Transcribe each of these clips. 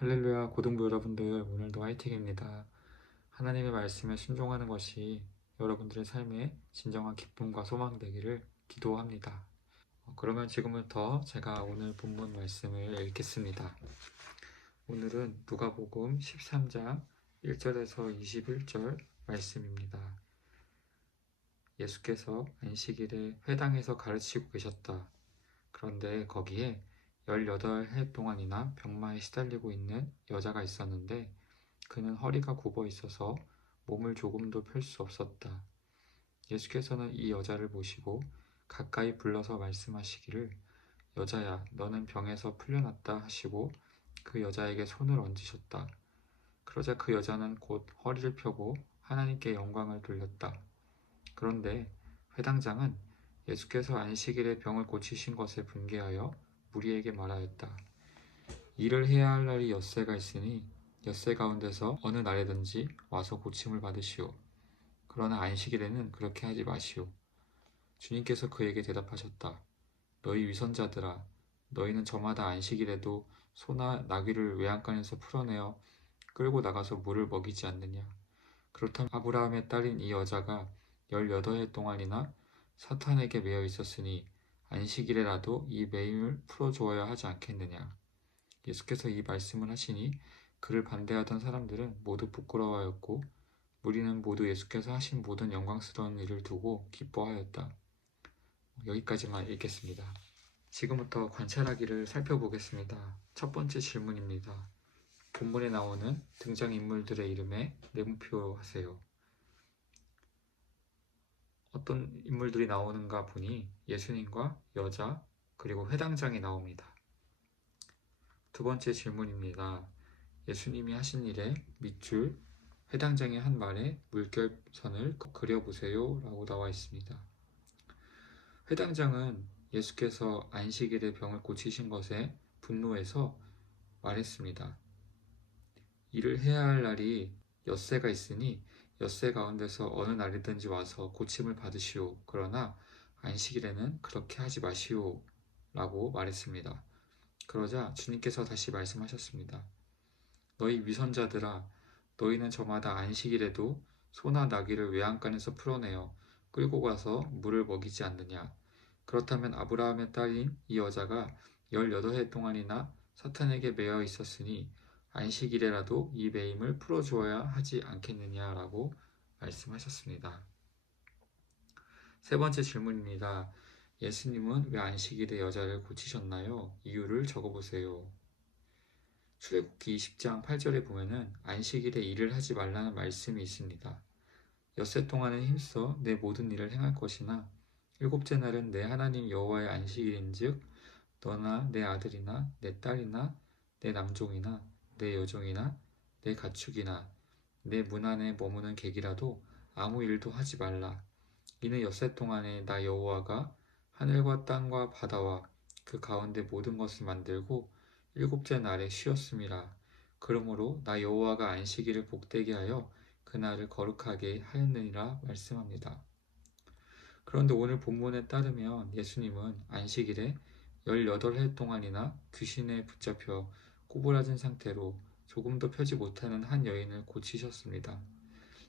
할렐루야 고등부 여러분들, 오늘도 화이팅입니다. 하나님의 말씀에 순종하는 것이 여러분들의 삶에 진정한 기쁨과 소망 되기를 기도합니다. 그러면 지금부터 제가 오늘 본문 말씀을 읽겠습니다. 오늘은 누가복음 13장 1절에서 21절 말씀입니다. 예수께서 안식일에 회당에서 가르치고 계셨다. 그런데 거기에 18해 동안이나 병마에 시달리고 있는 여자가 있었는데 그는 허리가 굽어 있어서 몸을 조금도 펼 수 없었다. 예수께서는 이 여자를 보시고 가까이 불러서 말씀하시기를 여자야, 너는 병에서 풀려났다 하시고 그 여자에게 손을 얹으셨다. 그러자 그 여자는 곧 허리를 펴고 하나님께 영광을 돌렸다. 그런데 회당장은 예수께서 안식일에 병을 고치신 것에 분개하여 무리에게 말하였다. 일을 해야 할 날이 엿새가 있으니 엿새 가운데서 어느 날에든지 와서 고침을 받으시오. 그러나 안식일에는 그렇게 하지 마시오. 주님께서 그에게 대답하셨다. 너희 위선자들아, 너희는 저마다 안식일에도 소나 나귀를 외양간에서 풀어내어 끌고 나가서 물을 먹이지 않느냐. 그렇다면 아브라함의 딸인 이 여자가 18해 동안이나 사탄에게 매여 있었으니 안식일에라도 이 매임을 풀어주어야 하지 않겠느냐. 예수께서 이 말씀을 하시니 그를 반대하던 사람들은 모두 부끄러워하였고 무리는 모두 예수께서 하신 모든 영광스러운 일을 두고 기뻐하였다. 여기까지만 읽겠습니다. 지금부터 관찰하기를 살펴보겠습니다. 첫 번째 질문입니다. 본문에 나오는 등장인물들의 이름에 네모표하세요. 어떤 인물들이 나오는가 보니 예수님과 여자 그리고 회당장이 나옵니다. 두 번째 질문입니다. 예수님이 하신 일에 밑줄 회당장이 한 말에 물결선을 그려보세요 라고 나와 있습니다. 회당장은 예수께서 안식일에 병을 고치신 것에 분노해서 말했습니다. 일을 해야 할 날이 엿새가 있으니 엿새 가운데서 어느 날이든지 와서 고침을 받으시오. 그러나 안식일에는 그렇게 하지 마시오 라고 말했습니다. 그러자 주님께서 다시 말씀하셨습니다. 너희 위선자들아, 너희는 저마다 안식일에도 소나 나귀를 외양간에서 풀어내어 끌고 가서 물을 먹이지 않느냐. 그렇다면 아브라함의 딸인 이 여자가 18해 동안이나 사탄에게 매여 있었으니 안식일에라도 이 매임을 풀어주어야 하지 않겠느냐라고 말씀하셨습니다. 세 번째 질문입니다. 예수님은 왜 안식일에 여자를 고치셨나요? 이유를 적어보세요. 출애굽기 20장 8절에 보면은 안식일에 일을 하지 말라는 말씀이 있습니다. 엿새 동안은 힘써 내 모든 일을 행할 것이나 일곱째 날은 내 하나님 여호와의 안식일인즉 너나 내 아들이나 내 딸이나 내 남종이나 내 여종이나 내 가축이나 내 문 안에 머무는 객이라도 아무 일도 하지 말라. 이는 엿새 동안에 나 여호와가 하늘과 땅과 바다와 그 가운데 모든 것을 만들고 일곱째 날에 쉬었음이라. 그러므로 나 여호와가 안식일을 복되게 하여 그날을 거룩하게 하였느니라 말씀합니다. 그런데 오늘 본문에 따르면 예수님은 안식일에 18해 동안이나 귀신에 붙잡혀 꼬부라진 상태로 조금도 펴지 못하는 한 여인을 고치셨습니다.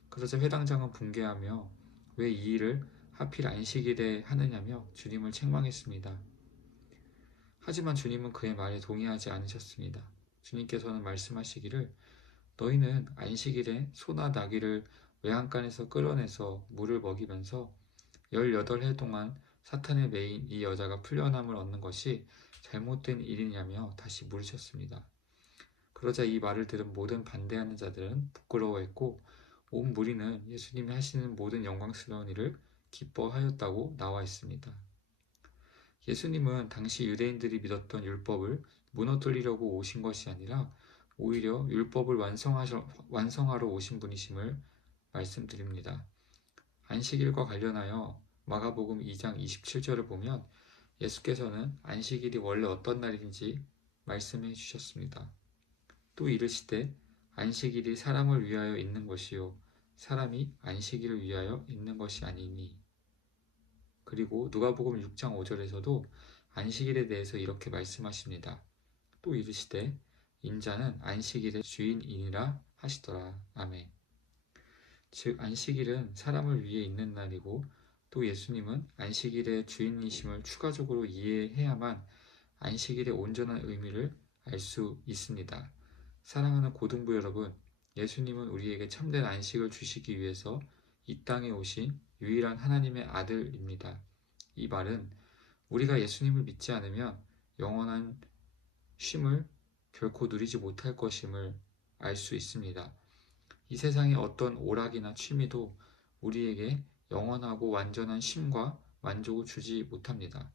그러자 회당장은 붕괴하며 왜 이 일을 하필 안식일에 하느냐며 주님을 책망했습니다. 하지만 주님은 그의 말에 동의하지 않으셨습니다. 주님께서는 말씀하시기를 너희는 안식일에 소나 나귀를 외양간에서 끌어내서 물을 먹이면서 18해 동안 사탄의 매인 이 여자가 풀려남을 얻는 것이 잘못된 일이냐며 다시 물으셨습니다. 그러자 이 말을 들은 모든 반대하는 자들은 부끄러워했고 온 무리는 예수님이 하시는 모든 영광스러운 일을 기뻐하였다고 나와 있습니다. 예수님은 당시 유대인들이 믿었던 율법을 무너뜨리려고 오신 것이 아니라 오히려 율법을 완성하러 오신 분이심을 말씀드립니다. 안식일과 관련하여 마가복음 2장 27절을 보면 예수께서는 안식일이 원래 어떤 날인지 말씀해 주셨습니다. 또 이르시되 안식일이 사람을 위하여 있는 것이요 사람이 안식일을 위하여 있는 것이 아니니. 그리고 누가복음 6장 5절에서도 안식일에 대해서 이렇게 말씀하십니다. 또 이르시되 인자는 안식일의 주인이니라 하시더라. 아멘. 즉 안식일은 사람을 위해 있는 날이고 또 예수님은 안식일의 주인이심을 추가적으로 이해해야만 안식일의 온전한 의미를 알 수 있습니다. 사랑하는 고등부 여러분, 예수님은 우리에게 참된 안식을 주시기 위해서 이 땅에 오신 유일한 하나님의 아들입니다. 이 말은 우리가 예수님을 믿지 않으면 영원한 쉼을 결코 누리지 못할 것임을 알 수 있습니다. 이 세상의 어떤 오락이나 취미도 우리에게 영원하고 완전한 쉼과 만족을 주지 못합니다.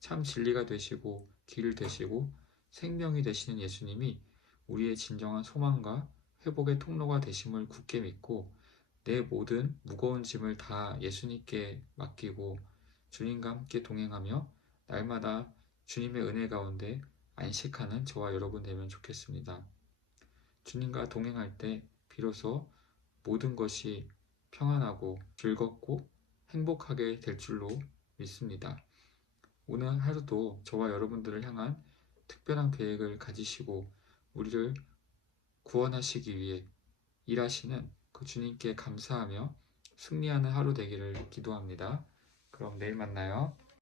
참 진리가 되시고 길 되시고 생명이 되시는 예수님이 우리의 진정한 소망과 회복의 통로가 되심을 굳게 믿고 내 모든 무거운 짐을 다 예수님께 맡기고 주님과 함께 동행하며 날마다 주님의 은혜 가운데 안식하는 저와 여러분 되면 좋겠습니다. 주님과 동행할 때 비로소 모든 것이 평안하고 즐겁고 행복하게 될 줄로 믿습니다. 오늘 하루도 저와 여러분들을 향한 특별한 계획을 가지시고 우리를 구원하시기 위해 일하시는 그 주님께 감사하며 승리하는 하루 되기를 기도합니다. 그럼 내일 만나요.